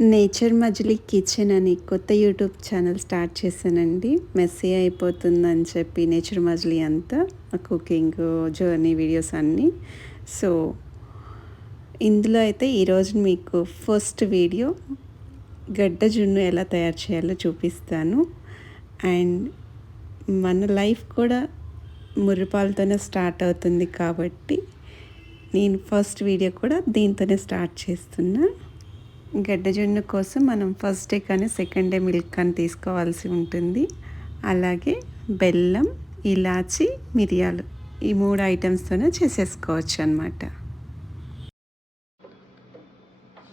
Nature మజిలీ kitchen అని కొత్త YouTube channel start చేశానండి. మెస్సీ అయిపోతుందని చెప్పి నేచర్ మజిలీ అంతా కుకింగ్ జర్నీ వీడియోస్ అన్నీ. సో ఇందులో అయితే ఈరోజు మీకు ఫస్ట్ వీడియో గడ్డ జున్ను ఎలా తయారు చేయాలో చూపిస్తాను. అండ్ మన లైఫ్ కూడా మురిపాలతోనే స్టార్ట్ అవుతుంది కాబట్టి నేను ఫస్ట్ వీడియో కూడా దీంతోనే స్టార్ట్ చేస్తున్నా. గడ్డ జున్ను కోసం మనం ఫస్ట్ డే కానీ సెకండ్ డే మిల్క్ కానీ తీసుకోవాల్సి ఉంటుంది. అలాగే బెల్లం, ఇలాచి, మిరియాలు ఈ 3 ఐటమ్స్తోనే చేసేసుకోవచ్చు అన్నమాట.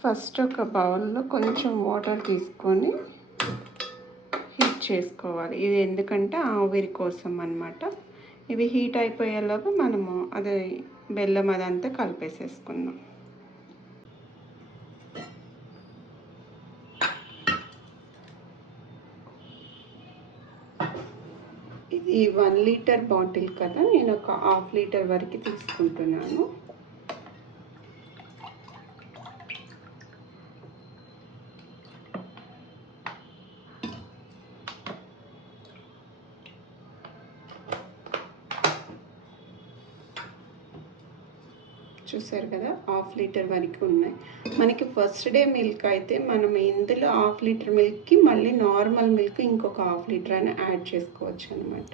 ఫస్ట్ ఒక బౌల్లో కొంచెం వాటర్ తీసుకొని హీట్ చేసుకోవాలి. ఇది ఎందుకంటే ఆవిరి కోసం అన్నమాట. ఇవి హీట్ అయిపోయేలోపు మనము అది బెల్లం అదంతా కలిపేసేసుకుందాం. ఇది 1 లీటర్ బాటిల్ కదా, నేను ఒక 1/2 లీటర్ వరకు తీసుకుంటున్నాను. చూసారు కదా, 1/2 లీటర్ వరకు ఉన్నాయి. మనకి ఫస్ట్ డే మిల్క్ అయితే మనం ఇందులో 1/2 లీటర్ మిల్క్కి మళ్ళీ నార్మల్ మిల్క్ ఇంకొక 1/2 లీటర్ అని యాడ్ చేసుకోవచ్చు అనమాట.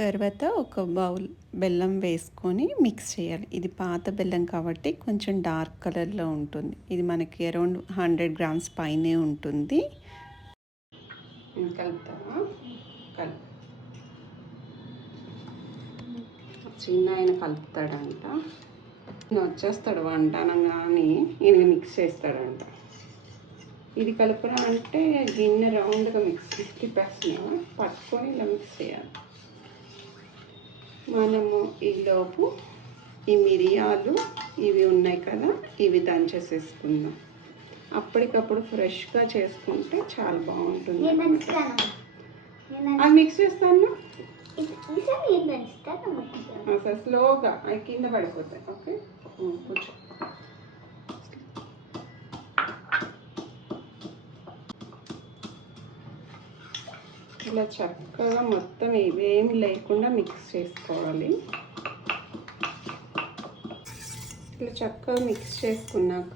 తర్వాత ఒక బౌల్ బెల్లం వేసుకొని మిక్స్ చేయాలి. ఇది పాత బెల్లం కాబట్టి కొంచెం డార్క్ కలర్లో ఉంటుంది. ఇది మనకి అరౌండ్ 100 గ్రామ్స్ పైనే ఉంటుంది. కలుపుతావా? కలుపు. చిన్న ఆయన కలుపుతాడంట. వచ్చేస్తాడు వంటనం కానీ ఈయన మిక్స్ చేస్తాడంట. ఇది కలుపురా అంటే గిన్నె రౌండ్గా మిక్స్ తిప్పేస్తున్నావా? పట్టుకొని ఇలా మిక్స్ చేయాలి. మనము ఈలోపు ఈ మిరియాలు ఇవి ఉన్నాయి కదా, ఇవి దంచేసేసుకుందాం. అప్పటికప్పుడు ఫ్రెష్గా చేసుకుంటే చాలా బాగుంటుంది. అది మిక్స్ చేస్తాను అసలు స్లోగా, అవి కింద పడిపోతాయి. ఓకే, కొంచెం ఇలా చక్కగా మొత్తం ఇవేమి లేకుండా మిక్స్ చేసుకోవాలి. ఇలా చక్కగా మిక్స్ చేసుకున్నాక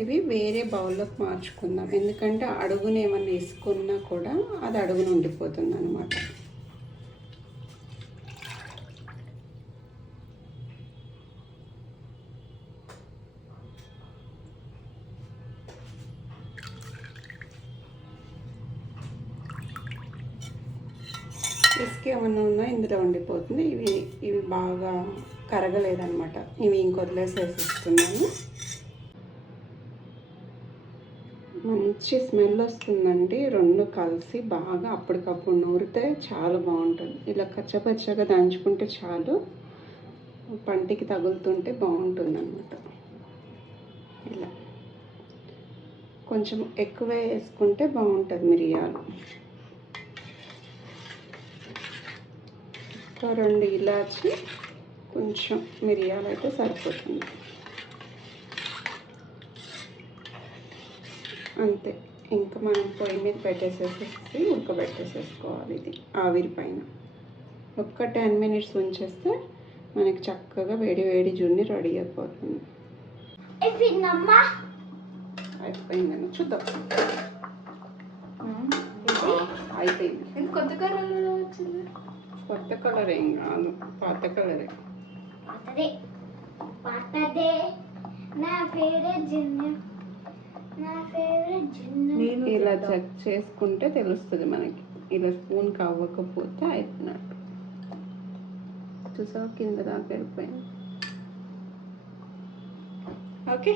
ఇవి వేరే బౌల్లోకి మార్చుకుందాం. ఎందుకంటే అడుగున ఏమన్నా వేసుకున్నా కూడా అది అడుగున ఉండిపోతుంది అన్నమాట. ఇసుక ఏమన్నా ఉన్నా ఇందులో ఉండిపోతుంది. ఇవి బాగా కరగలేదన్నమాట. ఇవి ఇంకొదిలేసేసిస్తున్నాను. మంచి స్మెల్ వస్తుందండి. 2 కలిసి బాగా అప్పటికప్పుడు నూరితే చాలా బాగుంటుంది. ఇలా కచ్చపచ్చగా దంచుకుంటే చాలు, పంటికి తగులుతుంటే బాగుంటుంది అన్నమాట. ఇలా కొంచెం ఎక్కువ వేసుకుంటే బాగుంటుంది మిరియాలు. 2 ఇలాచి, కొంచెం మిరియాలు అయితే సరిపోతుంది. అంతే. ఇంకా మనం పొయ్యి మీద పెట్టేసేసి ఉడకబెట్టేసేసుకోవాలి. ఇది ఆవిరి పైన ఒక్క 10 మినిట్స్ ఉంచేస్తే మనకి చక్కగా వేడి వేడి జున్ను రెడీ అయిపోతుంది. అయిపోయిందని చూద్దాం. అయిపోయింది. కొత్త కలర్ వచ్చింది. కొత్త కలర్ ఏం కాదు, పాత కలరే. ఇలా చెక్ చేసుకుంటే తెలుస్తుంది మనకి. ఇలా స్పూన్ కావకపోతే అయిపోయినట్టు. చూసావు, కింద దాకా వెళ్ళిపోయింది. ఓకే,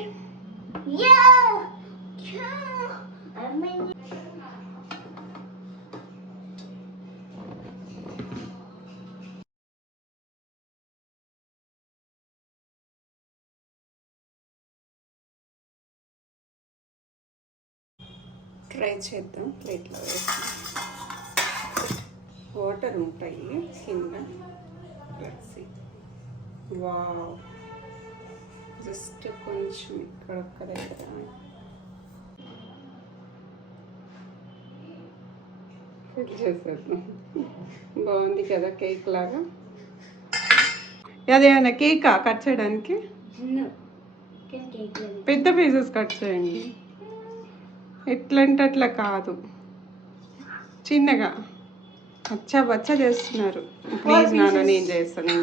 ట్రై చేద్దాం. ప్లేట్లో వేసి వాటర్ ఉంటాయి కింద. వావ్, జస్ట్ కొంచెం ఇక్కడొక్క దగ్గర ఫిల్ చేసేద్దాం. బాగుంది కదా కేక్ లాగా. అదేమన్నా కేకా కట్ చేయడానికి? పెద్ద పీసెస్ కట్ చేయండి. ఎట్లంటే అట్లా కాదు, చిన్నగా అచ్చా బచ్చా చేస్తున్నారు. ప్లీజ్ నాన్న, నేను చేస్తాను.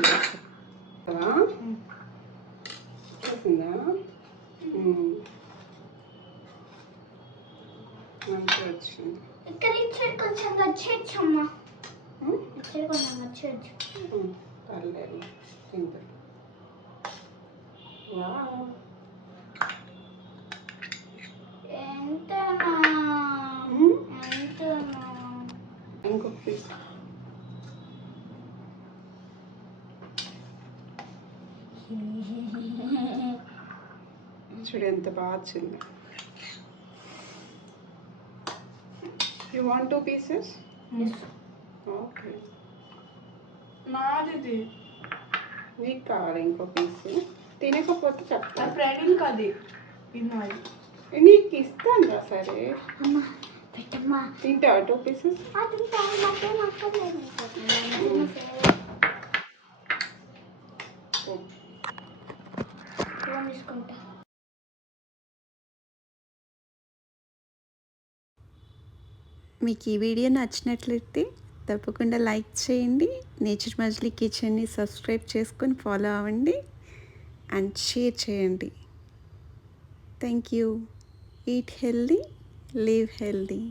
కదా చేసిందా? మంచిగా వచ్చింది. కొంచెం వచ్చేయచ్చమ్మా, కొంచెం వచ్చేయచ్చు. పర్లేదు, తింటారు. ఇంకొక పీస్. చూడు ఎంత బాగా వచ్చింది. You want 2 pieces? ఓకే. నాది నీకు కావాలి ఇంకో పీస్. తినకపోతే చెప్తా. ఫ్రెండ్ అది నీకు ఇస్తాను రా. సరే తింటావా 2 pieces? మీకు ఈ వీడియో నచ్చినట్లయితే తప్పకుండా లైక్ చేయండి. నేచర్ మజ్లీ కిచెన్ని సబ్స్క్రైబ్ చేసుకొని ఫాలో అవ్వండి అండ్ షేర్ చేయండి. Thank you. Eat healthy, live healthy.